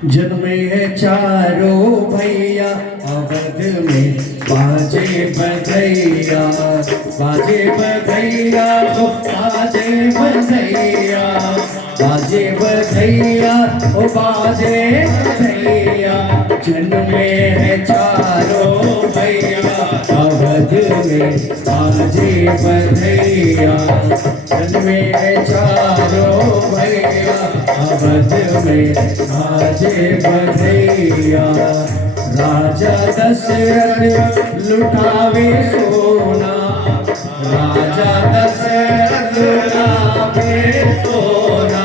जन्मे है चारों भैया अवध में बाजे बधैया, बाजे बधैया ओ बाजे बधैया, बाजे बधैया ओ बाजे बधैया। जन्मे है चारों भैया अवध में बाजे बधैया, जन्मे है चारों भैया अवध में बाजे बधैया। राजा दशरथ लुटावे सोना, राजा दशरथ लुटावे सोना,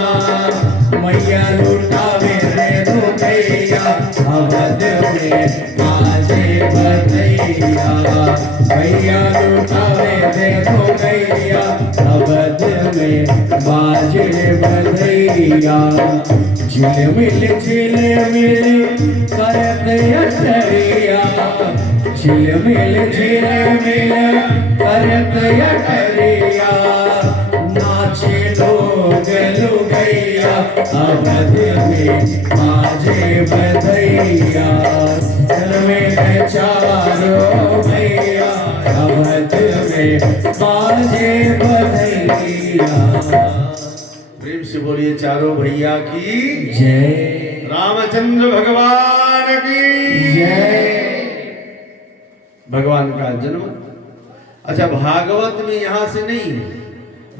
मैया लुटावे रेणु भैया अवध में बाजे बधैया, मैया लुटावे रेणु भैया अवध में बाजे बधैया। झिलमिल झिलमिल करत अटरिया, झिलमिल झिलमिल करत अटरिया, नाचे लोग लुगैया अवध में बाजे बधैया। जन्मे है चारों भैया अवध में बाजे बधैया। प्रेम से बोलिए चारों भैया की जय, रामचंद्र भगवान की जय। भगवान का जन्म। अच्छा, भागवत में यहां से नहीं,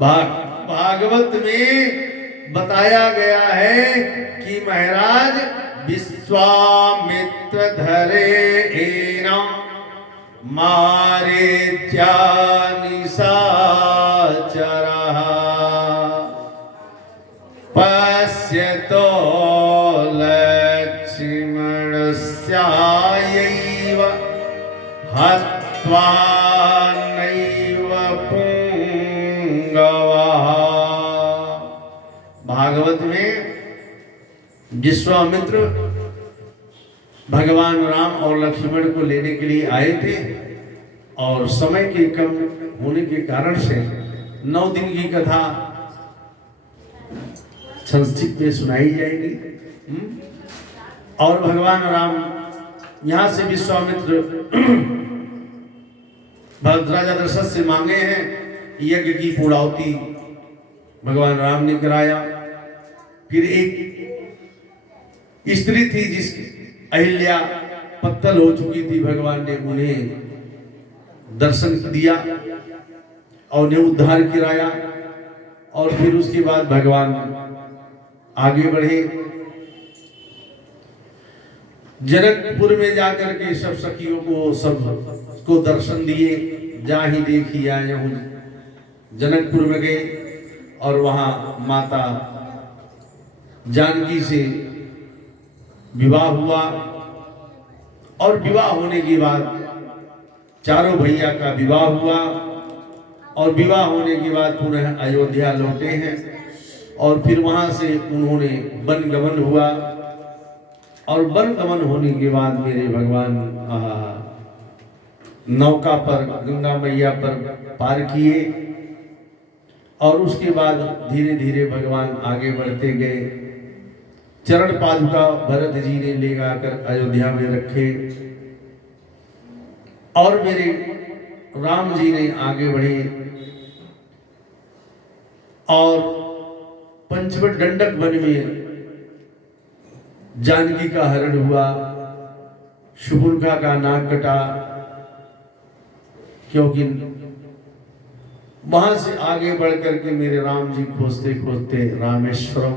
भागवत में बताया गया है कि महाराज विश्वामित्र धरे एनम मारे निशाचरः पश्यतो लक्ष्मणस्यायैव हत्वा नैव पुंगवः। भागवत में विश्वामित्र भगवान राम और लक्ष्मण को लेने के लिए आए थे और समय के कम होने के कारण से 9 दिन की कथा संस्कृत में सुनाई जाएगी। और भगवान राम यहां से विश्वामित्र राजा दशरथ से मांगे हैं यज्ञ की पूर्णाहुति भगवान राम ने कराया। फिर एक स्त्री थी जिसकी अहिल्या पत्तल हो चुकी थी, भगवान ने उन्हें दर्शन दिया और उन्हें उद्धार कराया। और फिर उसके बाद भगवान आगे बढ़े, जनकपुर में जाकर के सब सखियों को सबको दर्शन दिए। जहाँ ही देखी आए जनकपुर में गए और वहां माता जानकी से विवाह हुआ। और विवाह होने के बाद चारों भैया का विवाह हुआ और विवाह होने के बाद पुनः अयोध्या लौटे हैं। और फिर वहां से उन्होंने वन गमन हुआ और वन गमन होने के बाद मेरे भगवान नौका पर गंगा मैया पर पार किए। और उसके बाद धीरे धीरे भगवान आगे बढ़ते गए। चरण पादुका भरत जी ने ले आकर अयोध्या में रखे और मेरे राम जी ने आगे बढ़े और पंचवट दंडक वन में जानकी का हरण हुआ, शुभुर्खा का नाक कटा, क्योंकि वहां से आगे बढ़ करके मेरे राम जी खोजते खोजते रामेश्वरम,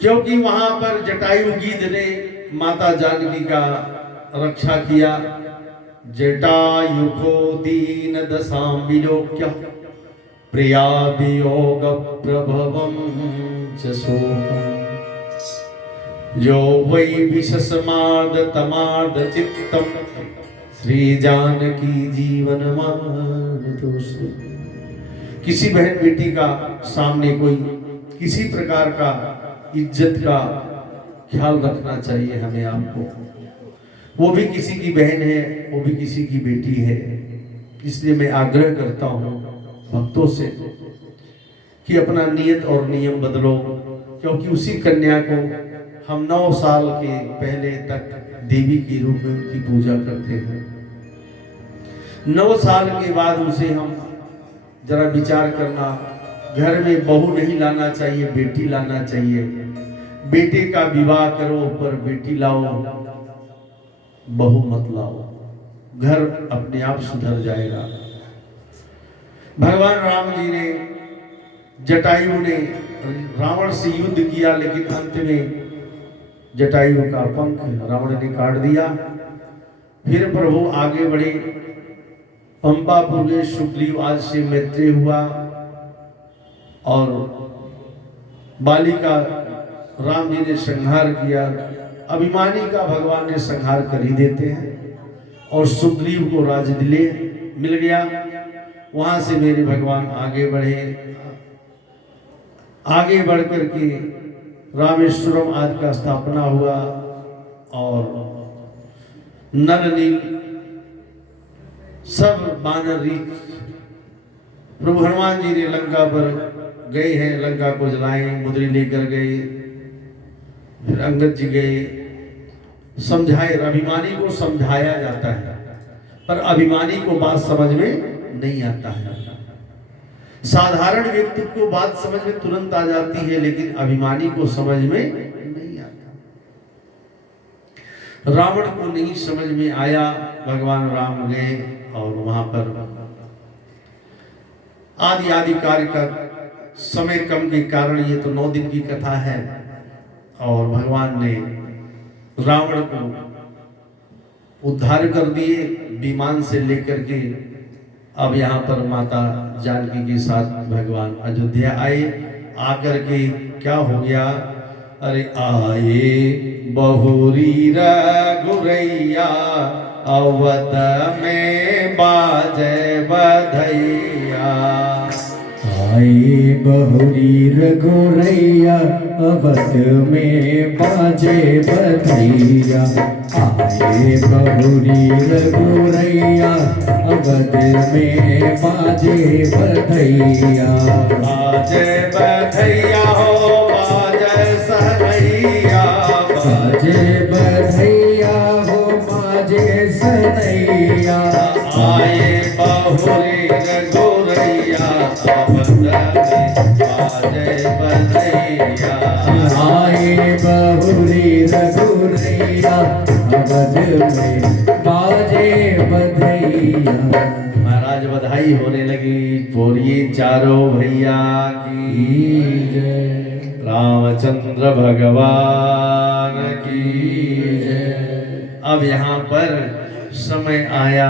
क्योंकि वहां पर जटायु गीध ने माता जानकी का रक्षा किया। जटायु को दीन दशाम विलोक्य प्रिया वियोग प्रभवम च शोकम, यो वै विशस्माद तमाद चित्तम श्री जानकी जीवन मानतोष। किसी बहन बेटी का सामने कोई किसी प्रकार का इज्जत का ख्याल रखना चाहिए हमें आपको। वो भी किसी की बहन है, वो भी किसी की बेटी है। इसलिए मैं आग्रह करता हूँ भक्तों से कि अपना नियत और नियम बदलो। क्योंकि उसी कन्या को हम 9 साल के पहले तक देवी के रूप में उनकी पूजा करते हैं। 9 साल के बाद उसे हम जरा विचार करना, घर में बहू नहीं लाना चाहिए, बेटी लाना चाहिए। बेटे का विवाह करो पर बेटी लाओ, बहू मत लाओ, घर अपने आप सुधर जाएगा। भगवान राम जी ने, जटायु ने रावण से युद्ध किया, लेकिन अंत में जटायु का पंख रावण ने काट दिया। फिर प्रभु आगे बढ़े, पंपापुर में सुग्रीव आज से मैत्री हुआ और बाली का राम जी ने संहार किया। अभिमानी का भगवान ने संहार कर ही देते हैं और सुग्रीव को राजदिले मिल गया। वहां से मेरे भगवान आगे बढ़े, आगे बढ़ करके रामेश्वरम आदि का स्थापना हुआ और नर नील सब बानर रीत प्रभु हनुमान जी ने लंका पर गए हैं, लंका को जलाए, मुद्री लेकर गए। फिर अंगद जी गए, समझाए। अभिमानी को समझाया जाता है पर अभिमानी को बात समझ में नहीं आता है। साधारण व्यक्ति को बात समझ में तुरंत आ जाती है, लेकिन अभिमानी को समझ में नहीं आता। रावण को नहीं समझ में आया, भगवान राम गए और वहां पर आदि आदि कार्य का समय कम के कारण, ये तो 9 दिन की कथा है, और भगवान ने रावण को उद्धार कर दिए विमान से लेकर के। अब यहाँ पर माता जानकी के साथ भगवान अयोध्या आए। आकर के क्या हो गया, अरे आए बहुरी रघुरैया, अवत में बाजे बधैया। आए बहुरी रघुरैया, अवध में बाजे बधैया। आए बहुरी रघुरैया, अवध में बाजे बधैया। बाजे बधैया हो बाजे सहनैया, बाजे बधैया हो बाजे सनैया। आए बहुरी रघुरैया, अवध में बाजे बधैया। आए बहुरी रघुरैया, अवध में बाजे बधैया। महाराज बधाई होने लगी, बोलिए चारों भैया की जय। रामचंद्र भगवान की जय। अब यहाँ पर समय आया